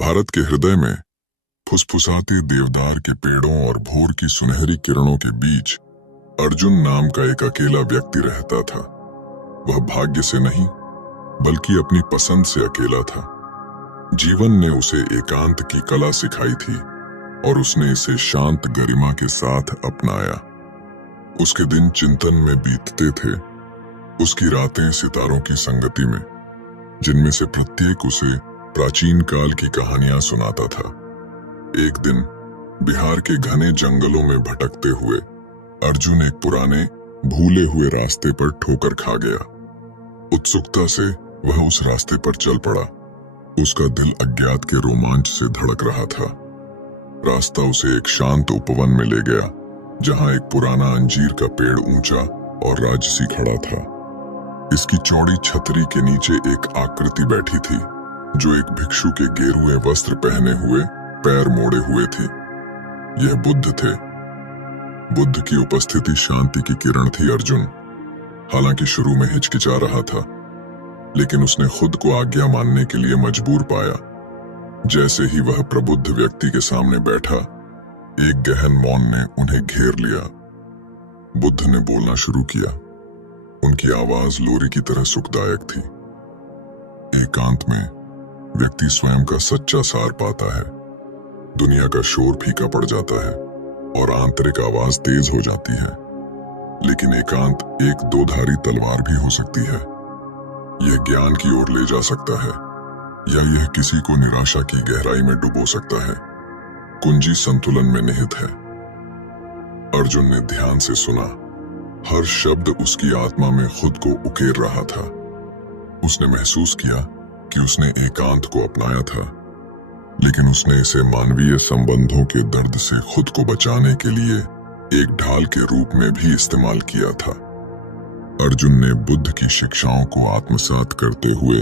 भारत के हृदय में फुसफुसाते देवदार के पेड़ों और भोर की सुनहरी किरणों के बीच अर्जुन नाम का एक अकेला व्यक्ति रहता था। वह भाग्य से नहीं बल्कि अपनी पसंद से अकेला था। जीवन ने उसे एकांत की कला सिखाई थी और उसने इसे शांत गरिमा के साथ अपनाया। उसके दिन चिंतन में बीतते थे, उसकी रातें सितारों की संगति में, जिनमें से प्रत्येक उसे प्राचीन काल की कहानियां सुनाता था। एक दिन बिहार के घने जंगलों में भटकते हुए अर्जुन एक पुराने भूले हुए रास्ते पर ठोकर खा गया। उत्सुकता से वह उस रास्ते पर चल पड़ा। उसका दिल अज्ञात के रोमांच से धड़क रहा था। रास्ता उसे एक शांत उपवन में ले गया, जहां एक पुराना अंजीर का पेड़ ऊंचा और राजसी खड़ा था। इसकी चौड़ी छतरी के नीचे एक आकृति बैठी थी, जो एक भिक्षु के गेरुए वस्त्र पहने हुए पैर मोड़े हुए थी। यह बुद्ध थे। बुद्ध की उपस्थिति शांति की किरण थी। अर्जुन हालांकि शुरू में हिचकिचा रहा था, लेकिन उसने खुद को आज्ञा मानने के लिए मजबूर पाया। जैसे ही वह प्रबुद्ध व्यक्ति के सामने बैठा, एक गहन मौन ने उन्हें घेर लिया। बुद्ध ने बोलना शुरू किया। उनकी आवाज लोरी की तरह सुखदायक थी। एकांत में व्यक्ति स्वयं का सच्चा सार पाता है। दुनिया का शोर फीका पड़ जाता है और आंतरिक आवाज तेज हो जाती है। लेकिन एकांत एक दोधारी तलवार भी हो सकती है। यह ज्ञान की ओर ले जा सकता है, या यह किसी को निराशा की गहराई में डुबो सकता है। कुंजी संतुलन में निहित है। अर्जुन ने ध्यान से सुना। हर शब्द उसकी आत्मा में खुद को उकेर रहा था। उसने महसूस किया कि उसने एकांत को अपनाया था, लेकिन उसने इसे मानवीय संबंधों के दर्द से खुद को बचाने के लिए एक ढाल के रूप में भी इस्तेमाल किया था। अर्जुन ने बुद्ध की शिक्षाओं को आत्मसात करते हुए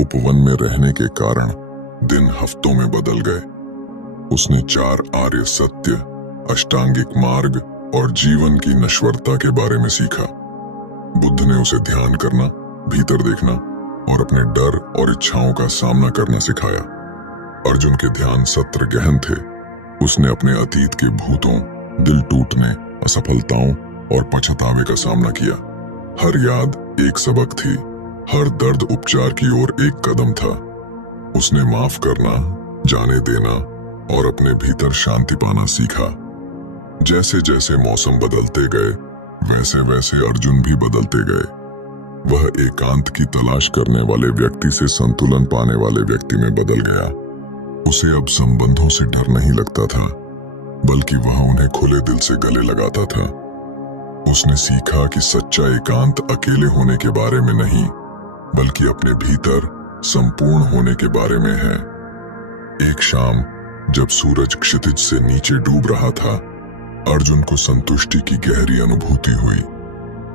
उपवन में रहने के कारण दिन हफ्तों में बदल गए। उसने 4 आर्य सत्य, अष्टांगिक मार्ग और जीवन की नश्वरता के बारे में सीखा। बुद्ध ने उसे ध्यान करना, भीतर देखना और अपने डर और इच्छाओं का सामना करना सिखाया। अर्जुन के ध्यान सत्र गहन थे। उसने अपने अतीत के भूतों, दिल टूटने, असफलताओं और पछतावे का सामना किया। हर याद एक सबक थी, हर दर्द उपचार की ओर एक कदम था। उसने माफ करना, जाने देना और अपने भीतर शांति पाना सीखा। जैसे जैसे मौसम बदलते गए, वैसे वैसे अर्जुन भी बदलते गए। वह एकांत की तलाश करने वाले व्यक्ति से संतुलन पाने वाले व्यक्ति में बदल गया। उसे अब संबंधों से डर नहीं लगता था, बल्कि वह उन्हें खुले दिल से गले लगाता था। उसने सीखा कि सच्चा एकांत अकेले होने के बारे में नहीं, बल्कि अपने भीतर संपूर्ण होने के बारे में है। एक शाम जब सूरज क्षितिज से नीचे डूब रहा था, अर्जुन को संतुष्टि की गहरी अनुभूति हुई।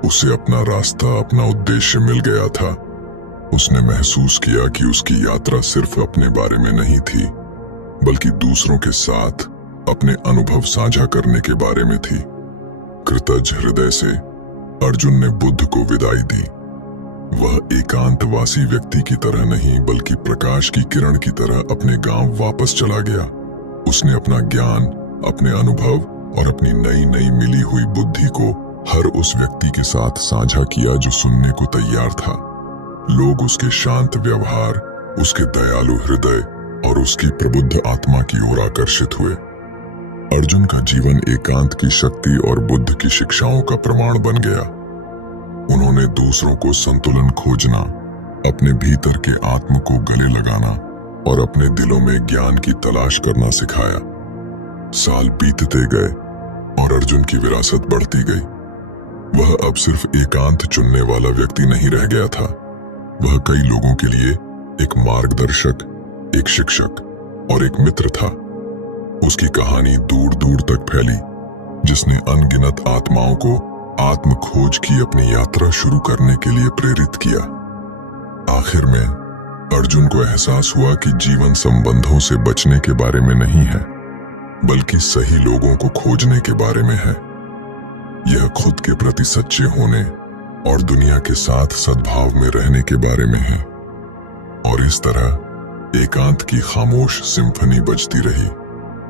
उसे अपना रास्ता, अपना उद्देश्य मिल गया था। उसने महसूस किया कि उसकी यात्रा सिर्फ अपने बारे में नहीं थी, बल्कि दूसरों के साथ अपने अनुभव साझा करने के बारे में थी। कृतज्ञ हृदय से अर्जुन ने बुद्ध को विदाई दी। वह एकांतवासी व्यक्ति की तरह नहीं, बल्कि प्रकाश की किरण की तरह अपने गांव वापस चला गया। उसने अपना ज्ञान, अपने अनुभव और अपनी नई नई मिली हुई बुद्धि को हर उस व्यक्ति के साथ साझा किया जो सुनने को तैयार था। लोग उसके शांत व्यवहार, उसके दयालु हृदय और उसकी प्रबुद्ध आत्मा की ओर आकर्षित हुए। अर्जुन का जीवन एकांत की शक्ति और बुद्ध की शिक्षाओं का प्रमाण बन गया। उन्होंने दूसरों को संतुलन खोजना, अपने भीतर के आत्म को गले लगाना और अपने दिलों में ज्ञान की तलाश करना सिखाया। साल बीतते गए और अर्जुन की विरासत बढ़ती गई। वह अब सिर्फ एकांत चुनने वाला व्यक्ति नहीं रह गया था। वह कई लोगों के लिए एक मार्गदर्शक, एक शिक्षक और एक मित्र था। उसकी कहानी दूर दूर तक फैली, जिसने अनगिनत आत्माओं को आत्म खोज की अपनी यात्रा शुरू करने के लिए प्रेरित किया। आखिर में अर्जुन को एहसास हुआ कि जीवन संबंधों से बचने के बारे में नहीं है, बल्कि सही लोगों को खोजने के बारे में है। यह खुद के प्रति सच्चे होने और दुनिया के साथ सद्भाव में रहने के बारे में है। और इस तरह एकांत की खामोश सिम्फनी बजती रही,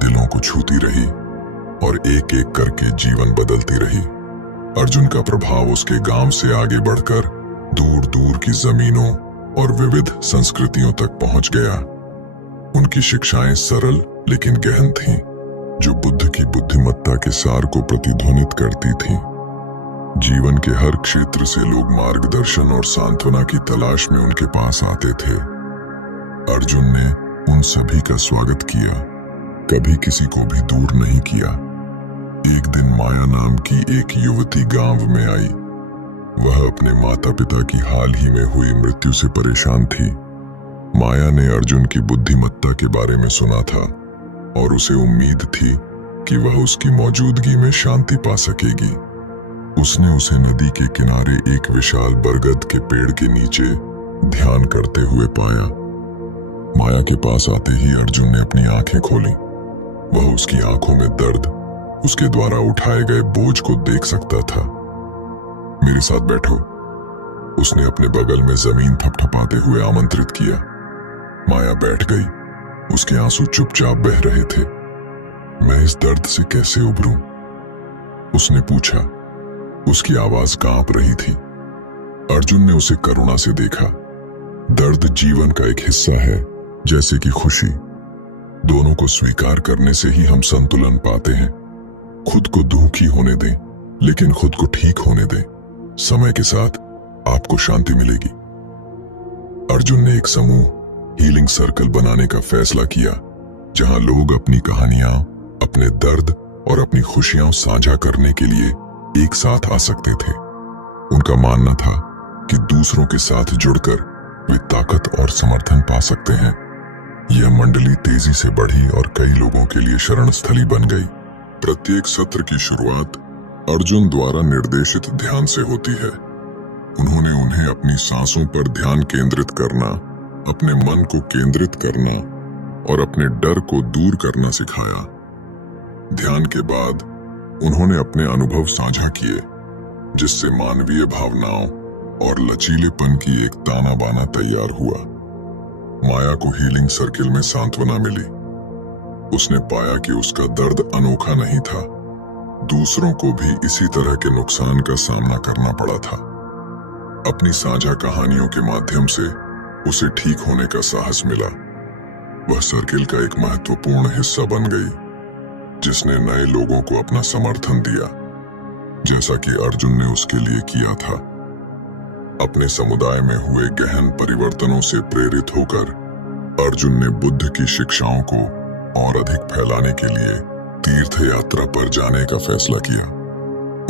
दिलों को छूती रही और एक एक करके जीवन बदलती रही। अर्जुन का प्रभाव उसके गांव से आगे बढ़कर दूर दूर की जमीनों और विविध संस्कृतियों तक पहुंच गया। उनकी शिक्षाएं सरल लेकिन गहन थीं, जो बुद्ध की बुद्धिमत्ता के सार को प्रतिध्वनित करती थीं। जीवन के हर क्षेत्र से लोग मार्गदर्शन और सांत्वना की तलाश में उनके पास आते थे। अर्जुन ने उन सभी का स्वागत किया, कभी किसी को भी दूर नहीं किया। एक दिन माया नाम की एक युवती गांव में आई। वह अपने माता पिता की हाल ही में हुई मृत्यु से परेशान थी। माया ने अर्जुन की बुद्धिमत्ता के बारे में सुना था और उसे उम्मीद थी कि वह उसकी मौजूदगी में शांति पा सकेगी। उसने उसे नदी के किनारे एक विशाल बरगद के पेड़ के नीचे ध्यान करते हुए पाया। माया के पास आते ही अर्जुन ने अपनी आंखें खोली। वह उसकी आंखों में दर्द, उसके द्वारा उठाए गए बोझ को देख सकता था। मेरे साथ बैठो, उसने अपने बगल में जमीन थपथपाते हुए आमंत्रित किया। माया बैठ गई। उसके आंसू चुपचाप बह रहे थे। मैं इस दर्द से कैसे उभरूं? उसने पूछा। उसकी आवाज कांप रही थी। अर्जुन ने उसे करुणा से देखा। दर्द जीवन का एक हिस्सा है, जैसे कि खुशी। दोनों को स्वीकार करने से ही हम संतुलन पाते हैं। खुद को दुखी होने दें, लेकिन खुद को ठीक होने दें। समय के साथ आपको शांति मिलेगी। अर्जुन ने एक समूह हीलिंग सर्कल बनाने का फैसला किया, जहां लोग अपनी कहानियां, अपने दर्द और अपनी खुशियां साझा करने के लिए एक साथ आ सकते थे। उनका मानना था कि दूसरों के साथ जुड़कर वे ताकत और समर्थन पा सकते हैं। यह मंडली तेजी से बढ़ी और कई लोगों के लिए शरण स्थली बन गई। प्रत्येक सत्र की शुरुआत अर्जुन द्वारा निर्देशित ध्यान से होती है। उन्होंने उन्हें अपनी सांसों पर ध्यान केंद्रित करना, अपने मन को केंद्रित करना और अपने डर को दूर करना सिखाया। ध्यान के बाद उन्होंने अपने अनुभव साझा किए, जिससे मानवीय भावनाओं और लचीलेपन की एक ताना बाना तैयार हुआ। माया को हीलिंग सर्किल में सांत्वना मिली। उसने पाया कि उसका दर्द अनोखा नहीं था। दूसरों को भी इसी तरह के नुकसान का सामना करना पड़ा था। अपनी साझा कहानियों के माध्यम से उसे ठीक होने का साहस मिला। वह सर्किल का एक महत्वपूर्ण हिस्सा बन गई, जिसने नए लोगों को अपना समर्थन दिया, जैसा कि अर्जुन ने उसके लिए किया था। अपने समुदाय में हुए गहन परिवर्तनों से प्रेरित होकर अर्जुन ने बुद्ध की शिक्षाओं को और अधिक फैलाने के लिए तीर्थ यात्रा पर जाने का फैसला किया।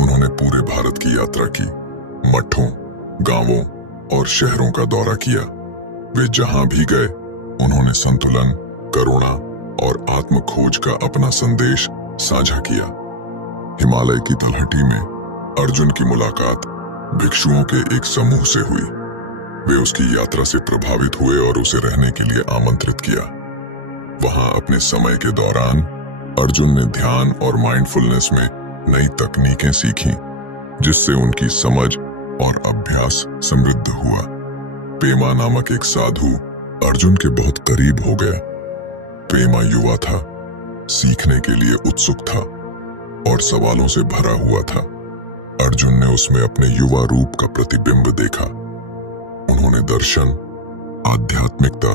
उन्होंने पूरे भारत की यात्रा की, मठों, गांवों और शहरों का दौरा किया। वे जहां भी गए, उन्होंने संतुलन, करुणा और आत्म खोज का अपना संदेश साझा किया। हिमालय की तलहटी में अर्जुन की मुलाकात भिक्षुओं के एक समूह से हुई। वे उसकी यात्रा से प्रभावित हुए और उसे रहने के लिए आमंत्रित किया। वहां अपने समय के दौरान अर्जुन ने ध्यान और माइंडफुलनेस में नई तकनीकें सीखीं, जिससे उनकी समझ और अभ्यास समृद्ध हुआ। पेमा नामक एक साधु अर्जुन के बहुत करीब हो गया। पेमा युवा था, सीखने के लिए उत्सुक था और सवालों से भरा हुआ था। अर्जुन ने उसमें अपने युवा रूप का प्रतिबिंब देखा। उन्होंने दर्शन, आध्यात्मिकता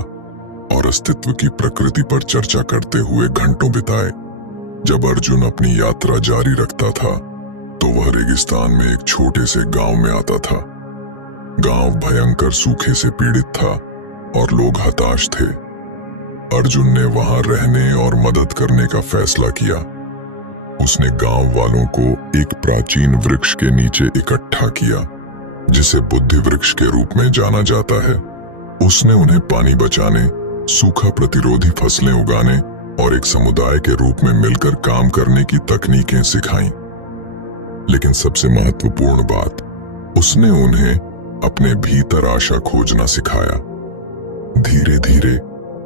और अस्तित्व की प्रकृति पर चर्चा करते हुए घंटों बिताए। जब अर्जुन अपनी यात्रा जारी रखता था, तो वह रेगिस्तान में एक छोटे से गांव में आता था। गांव भयंकर सूखे से पीड़ित था और लोग हताश थे। अर्जुन ने वहां रहने और मदद करने का फैसला किया। उसने गांव वालों को एक प्राचीन वृक्ष के नीचे इकट्ठा किया, जिसे बुद्धि वृक्ष के रूप में जाना जाता है। उसने उन्हें पानी बचाने, सूखा प्रतिरोधी फसलें उगाने और एक समुदाय के रूप में मिलकर काम करने की तकनीकें सिखाईं। लेकिन सबसे महत्वपूर्ण बात, उसने उन्हें अपने भीतर आशा खोजना सिखाया। धीरे धीरे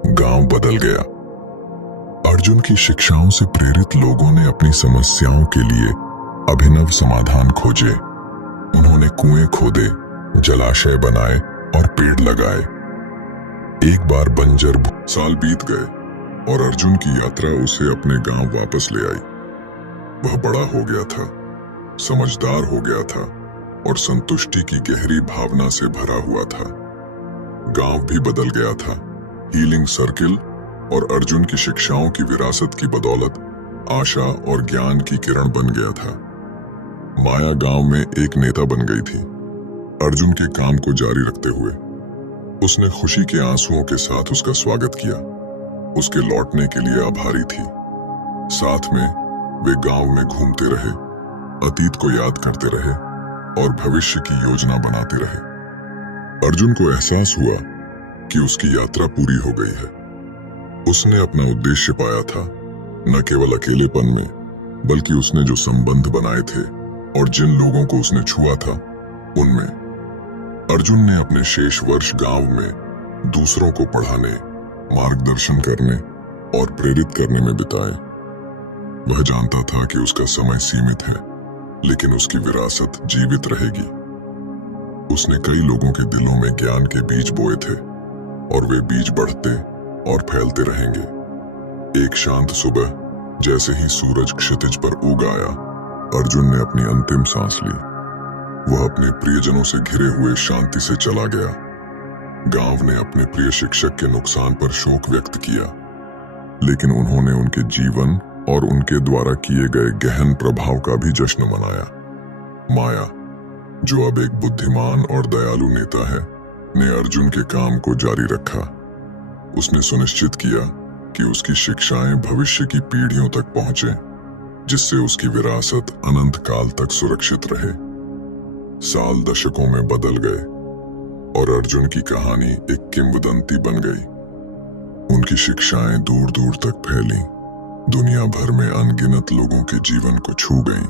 गांव बदल गया। अर्जुन की शिक्षाओं से प्रेरित लोगों ने अपनी समस्याओं के लिए अभिनव समाधान खोजे। उन्होंने कुएं खोदे, जलाशय बनाए और पेड़ लगाए। एक बार बंजर साल बीत गए और अर्जुन की यात्रा उसे अपने गांव वापस ले आई। वह बड़ा हो गया था, समझदार हो गया था और संतुष्टि की गहरी भावना से भरा हुआ था। गांव भी बदल गया था। हीलिंग सर्किल और अर्जुन की शिक्षाओं की विरासत की बदौलत आशा और ज्ञान की किरण बन गया था। माया गांव में एक नेता बन गई थी। अर्जुन के काम को जारी रखते हुए उसने खुशी के आंसुओं के साथ उसका स्वागत किया, उसके लौटने के लिए आभारी थी। साथ में वे गांव में घूमते रहे, अतीत को याद करते रहे और भविष्य की योजना बनाते रहे। अर्जुन को एहसास हुआ कि उसकी यात्रा पूरी हो गई है। उसने अपना उद्देश्य पाया था, न केवल अकेलेपन में, बल्कि उसने जो संबंध बनाए थे और जिन लोगों को उसने छुआ था उनमें। अर्जुन ने अपने शेष वर्ष गांव में दूसरों को पढ़ाने, मार्गदर्शन करने और प्रेरित करने में बिताए। वह जानता था कि उसका समय सीमित है, लेकिन उसकी विरासत जीवित रहेगी। उसने कई लोगों के दिलों में ज्ञान के बीज बोए थे और वे बीज बढ़ते और फैलते रहेंगे। एक शांत सुबह, जैसे ही सूरज क्षितिज पर उग आया, अर्जुन ने अपनी अंतिम सांस ली। वह अपने प्रियजनों से घिरे हुए शांति से चला गया। गांव ने अपने प्रिय शिक्षक के नुकसान पर शोक व्यक्त किया, लेकिन उन्होंने उनके जीवन और उनके द्वारा किए गए गहन प्रभाव का भी जश्न मनाया। माया, जो अब एक बुद्धिमान और दयालु नेता है, ने अर्जुन के काम को जारी रखा। उसने सुनिश्चित किया कि उसकी शिक्षाएं भविष्य की पीढ़ियों तक पहुंचे, जिससे उसकी विरासत अनंत काल तक सुरक्षित रहे। साल दशकों में बदल गए और अर्जुन की कहानी एक किंवदंती बन गई। उनकी शिक्षाएं दूर दूर तक फैली, दुनिया भर में अनगिनत लोगों के जीवन को छू गईं।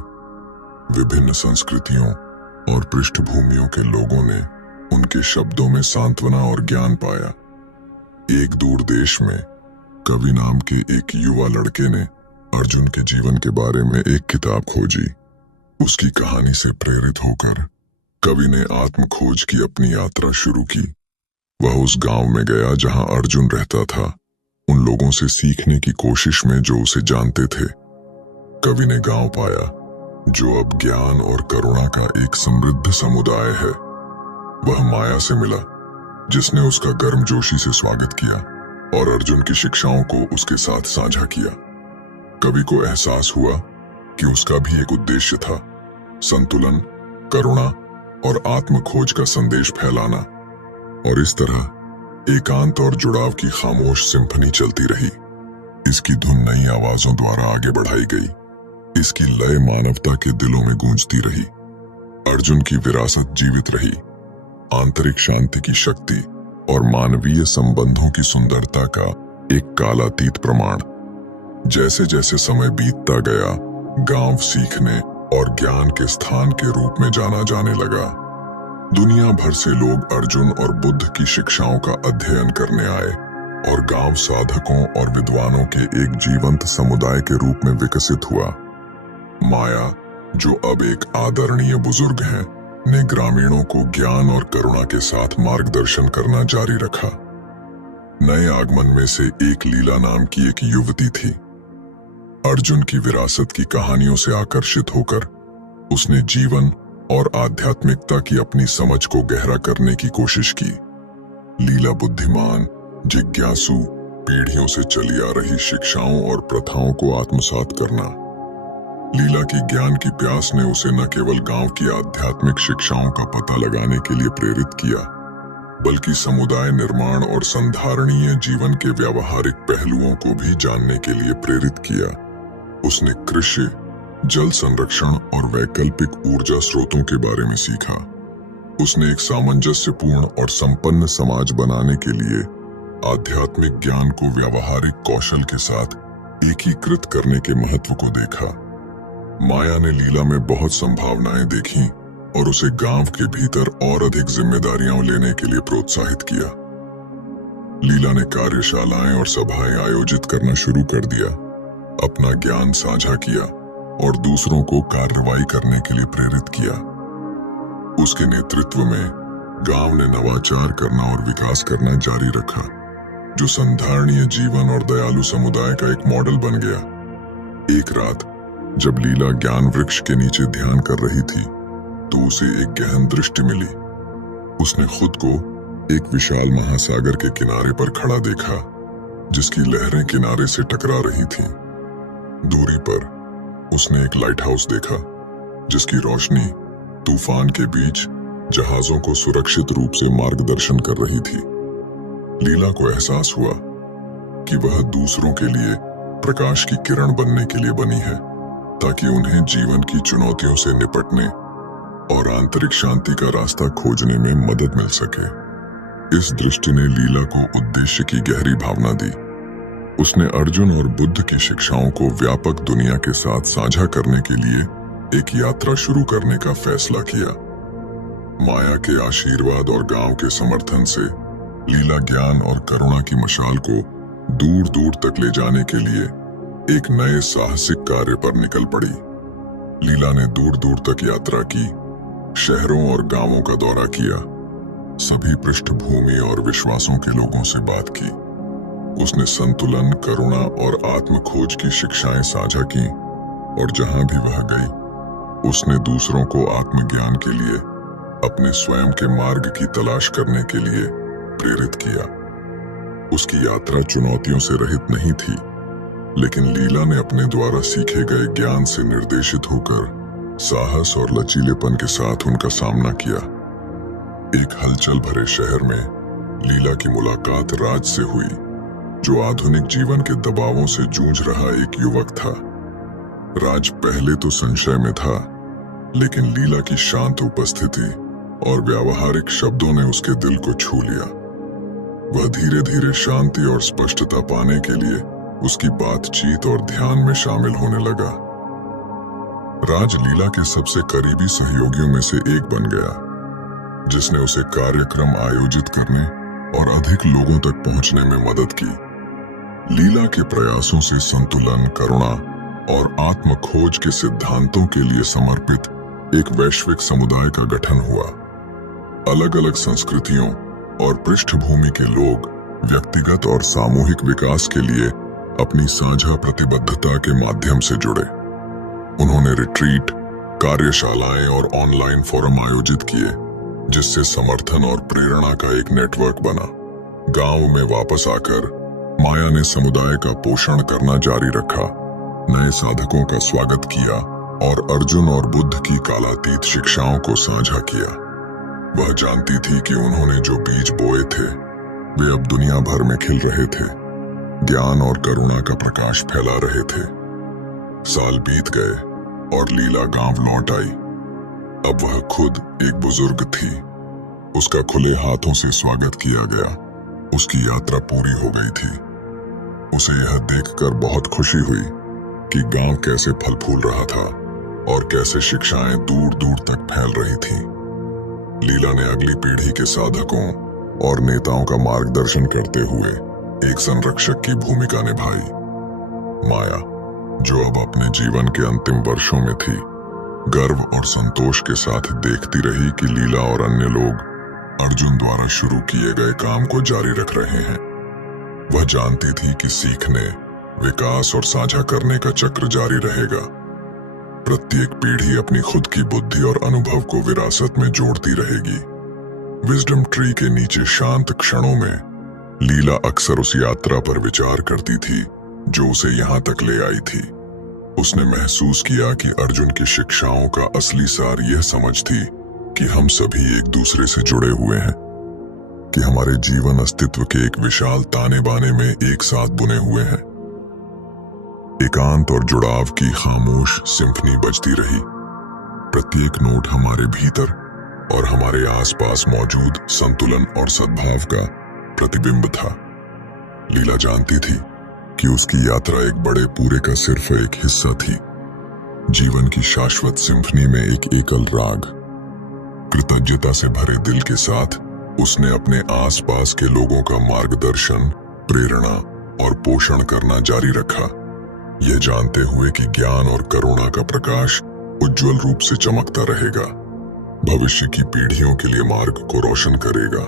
विभिन्न संस्कृतियों और पृष्ठभूमियों के लोगों ने उनके शब्दों में सांत्वना और ज्ञान पाया। एक दूर देश में कवि नाम के एक युवा लड़के ने अर्जुन के जीवन के बारे में एक किताब खोजी। उसकी कहानी से प्रेरित होकर कवि ने आत्म खोज की अपनी यात्रा शुरू की। वह उस गांव में गया जहां अर्जुन रहता था, उन लोगों से सीखने की कोशिश में जो उसे जानते थे। कवि ने गांव पाया जो अब ज्ञान और करुणा का एक समृद्ध समुदाय है। वह माया से मिला, जिसने उसका गर्मजोशी से स्वागत किया और अर्जुन की शिक्षाओं को उसके साथ साझा किया। कवि को एहसास हुआ कि उसका भी एक उद्देश्य था, संतुलन, करुणा और आत्म खोज का संदेश फैलाना। और इस तरह एकांत और जुड़ाव की खामोश सिम्फनी चलती रही। इसकी धुन नई आवाजों द्वारा आगे बढ़ाई गई, इसकी लय मानवता के दिलों में गूंजती रही। अर्जुन की विरासत जीवित रही, आंतरिक शांति की शक्ति और मानवीय संबंधों की सुंदरता का एक कालातीत प्रमाण। जैसे जैसे समय बीतता गया, गांव सीखने और ज्ञान के स्थान के रूप में जाना जाने लगा। दुनिया भर से लोग अर्जुन और बुद्ध की शिक्षाओं का अध्ययन करने आए और गांव साधकों और विद्वानों के एक जीवंत समुदाय के रूप में विकसित हुआ। माया, जो अब एक आदरणीय बुजुर्ग हैं, ने ग्रामीणों को ज्ञान और करुणा के साथ मार्गदर्शन करना जारी रखा। नए आगमन में से एक लीला नाम की एक युवती थी। अर्जुन की विरासत की कहानियों से आकर्षित होकर उसने जीवन और आध्यात्मिकता की अपनी समझ को गहरा करने की कोशिश की। लीला बुद्धिमान, जिज्ञासु, पीढ़ियों से चली आ रही शिक्षाओं और प्रथाओं को आत्मसात करना। लीला की ज्ञान की प्यास ने उसे न केवल गांव की आध्यात्मिक शिक्षाओं का पता लगाने के लिए प्रेरित किया, बल्कि समुदाय निर्माण और संधारणीय जीवन के व्यावहारिक पहलुओं को भी जानने के लिए प्रेरित किया। उसने कृषि, जल संरक्षण और वैकल्पिक ऊर्जा स्रोतों के बारे में सीखा। उसने एक सामंजस्यपूर्ण और संपन्न समाज बनाने के लिए आध्यात्मिक ज्ञान को व्यावहारिक कौशल के साथ एकीकृत करने के महत्व को देखा। माया ने लीला में बहुत संभावनाएं देखीं और उसे गांव के भीतर और अधिक जिम्मेदारियां लेने के लिए प्रोत्साहित किया। लीला ने कार्यशालाएं और सभाएं आयोजित करना शुरू कर दिया, अपना ज्ञान साझा किया और दूसरों को कार्रवाई करने के लिए प्रेरित किया। उसके नेतृत्व में गांव ने नवाचार करना और विकास करना जारी रखा। जो संधारणीय जीवन और दयालु समुदाय का एक मॉडल बन गया। एक रात जब लीला ज्ञान वृक्ष के नीचे ध्यान कर रही थी तो उसे एक गहन दृष्टि मिली। उसने खुद को एक विशाल महासागर के किनारे पर खड़ा देखा, जिसकी लहरें किनारे से टकरा रही थीं। दूरी पर उसने एक लाइट हाउस देखा, जिसकी रोशनी तूफान के बीच जहाजों को सुरक्षित रूप से मार्गदर्शन कर रही थी। लीला को एहसास हुआ कि वह दूसरों के लिए प्रकाश की किरण बनने के लिए बनी है, ताकि उन्हें जीवन की चुनौतियों से निपटने और आंतरिक शांति का रास्ता खोजने में मदद मिल सके। इस दृष्टि ने लीला को उद्देश्य की गहरी भावना दी। उसने अर्जुन और बुद्ध की शिक्षाओं को व्यापक दुनिया के साथ साझा करने के लिए एक यात्रा शुरू करने का फैसला किया। माया के आशीर्वाद और गांव के समर्थन से लीला ज्ञान और करुणा की मशाल को दूर दूर तक ले जाने के लिए एक नए साहसिक कार्य पर निकल पड़ी। लीला ने दूर दूर तक यात्रा की, शहरों और गांवों का दौरा किया, सभी पृष्ठभूमि और विश्वासों के लोगों से बात की। उसने संतुलन, करुणा और आत्म खोज की शिक्षाएं साझा की, और जहां भी वह गई उसने दूसरों को आत्मज्ञान के लिए, अपने स्वयं के मार्ग की तलाश करने के लिए प्रेरित किया। उसकी यात्रा चुनौतियों से रहित नहीं थी, लेकिन लीला ने अपने द्वारा सीखे गए ज्ञान से निर्देशित होकर साहस और लचीलेपन के साथ उनका सामना किया। एक हलचल भरे शहर में लीला की मुलाकात राज से हुई, जो आधुनिक जीवन के दबावों से जूझ रहा एक युवक था। राज पहले तो संशय में था, लेकिन लीला की शांत उपस्थिति और व्यावहारिक शब्दों ने उसके दिल को छू लिया। वह धीरे धीरे शांति और स्पष्टता पाने के लिए उसकी बातचीत और ध्यान में शामिल होने लगा। राज लीला के सबसे करीबी सहयोगियों में से एक बन गया, जिसने उसे कार्यक्रम आयोजित करने और अधिक लोगों तक पहुंचने में मदद की। लीला के प्रयासों से संतुलन, करुणा और आत्म खोज के सिद्धांतों के लिए समर्पित एक वैश्विक समुदाय का गठन हुआ। अलग अलग संस्कृतियों और पृष्ठभूमि के लोग व्यक्तिगत और सामूहिक विकास के लिए अपनी साझा प्रतिबद्धता के माध्यम से जुड़े। उन्होंने रिट्रीट, कार्यशालाएं और ऑनलाइन फोरम आयोजित किए, जिससे समर्थन और प्रेरणा का एक नेटवर्क बना। गांव में वापस आकर माया ने समुदाय का पोषण करना जारी रखा, नए साधकों का स्वागत किया और अर्जुन और बुद्ध की कालातीत शिक्षाओं को साझा किया। वह जानती थी कि उन्होंने जो बीज बोए थे वे अब दुनिया भर में खिल रहे थे, ज्ञान और करुणा का प्रकाश फैला रहे थे। साल बीत गए और लीला गांव लौट आई। अब वह खुद एक बुजुर्ग थी। उसका खुले हाथों से स्वागत किया गया। उसकी यात्रा पूरी हो गई थी। उसे यह देखकर बहुत खुशी हुई कि गांव कैसे फल फूल रहा था और कैसे शिक्षाएं दूर दूर तक फैल रही थीं। लीला ने अगली पीढ़ी के साधकों और नेताओं का मार्गदर्शन करते हुए एक संरक्षक की भूमिका निभाई। माया, जो अब अपने जीवन के अंतिम वर्षों में थी, गर्व और संतोष के साथ देखती रही कि लीला और अन्य लोग अर्जुन द्वारा शुरू किए गए काम को जारी रख रहे हैं। वह जानती थी कि सीखने, विकास और साझा करने का चक्र जारी रहेगा। प्रत्येक पीढ़ी अपनी खुद की बुद्धि और अनुभव को विरासत में जोड़ती रहेगी। विजडम ट्री के नीचे शांत क्षणों में लीला अक्सर उस यात्रा पर विचार करती थी जो उसे यहाँ तक ले आई थी। उसने महसूस किया कि अर्जुन की शिक्षाओं का असली सार यह समझ थी कि हम सभी एक दूसरे से जुड़े हुए हैं, कि हमारे जीवन अस्तित्व के एक विशाल ताने बाने में एक साथ बुने हुए हैं। एकांत और जुड़ाव की खामोश सिम्फनी बजती रही। प्रत्येक नोट हमारे भीतर और हमारे आसपास मौजूद संतुलन और सद्भाव का प्रतिबिंब था। लीला जानती थी कि उसकी यात्रा एक बड़े पूरे का सिर्फ एक हिस्सा थी, जीवन की शाश्वत सिम्फनी में एक एकल राग। कृतज्ञता से भरे दिल के साथ उसने अपने आसपास के लोगों का मार्गदर्शन, प्रेरणा और पोषण करना जारी रखा, यह जानते हुए कि ज्ञान और करुणा का प्रकाश उज्जवल रूप से चमकता रहेगा, भविष्य की पीढ़ियों के लिए मार्ग को रोशन करेगा।